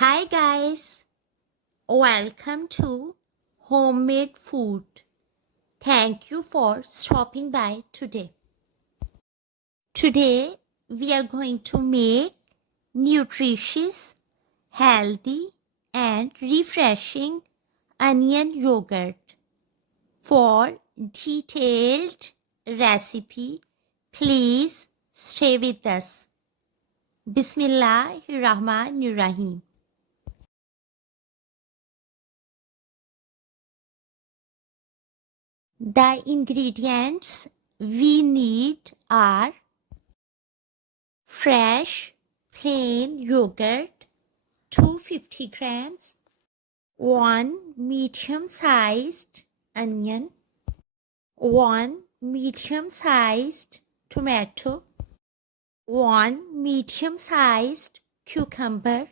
Hi guys, welcome to Homemade Food. Thank you for stopping by today. Today we are going to make nutritious, healthy and refreshing onion yogurt. For detailed recipe, please stay with us. Bismillahirrahmanirrahim. The ingredients we need are fresh plain yogurt 250 grams, 1 medium-sized onion, 1 medium-sized tomato, 1 medium-sized cucumber,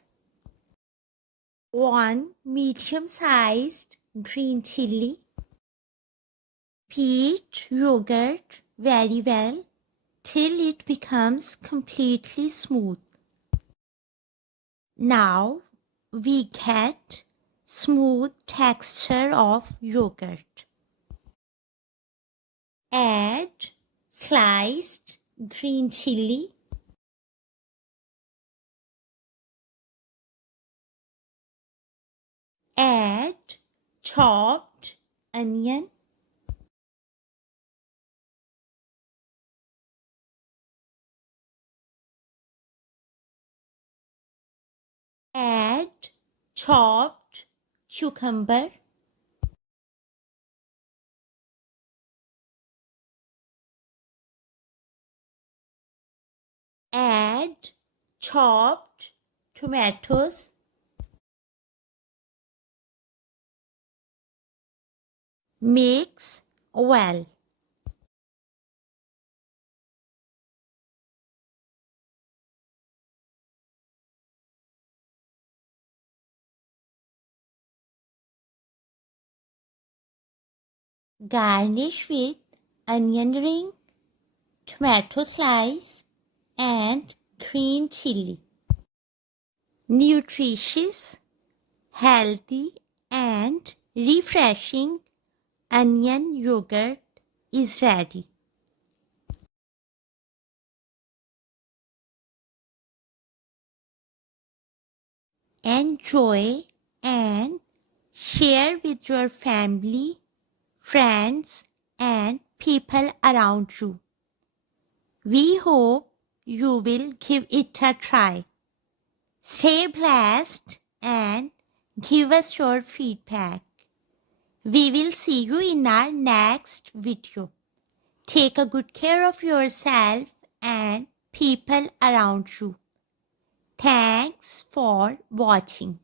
1 medium-sized green chili. Beat yogurt very well till it becomes completely smooth. Now we get smooth texture of yogurt. Add sliced green chili, add chopped onion, add chopped cucumber, add chopped tomatoes, mix well. Garnish with onion ring, tomato slice and green chili. Nutritious, healthy and refreshing onion yogurt is ready. Enjoy and share with your family, friends and people around you. We hope you will give it a try. Stay blessed and give us your feedback. We will see you in our next video. Take a good care of yourself and people around you. Thanks for watching.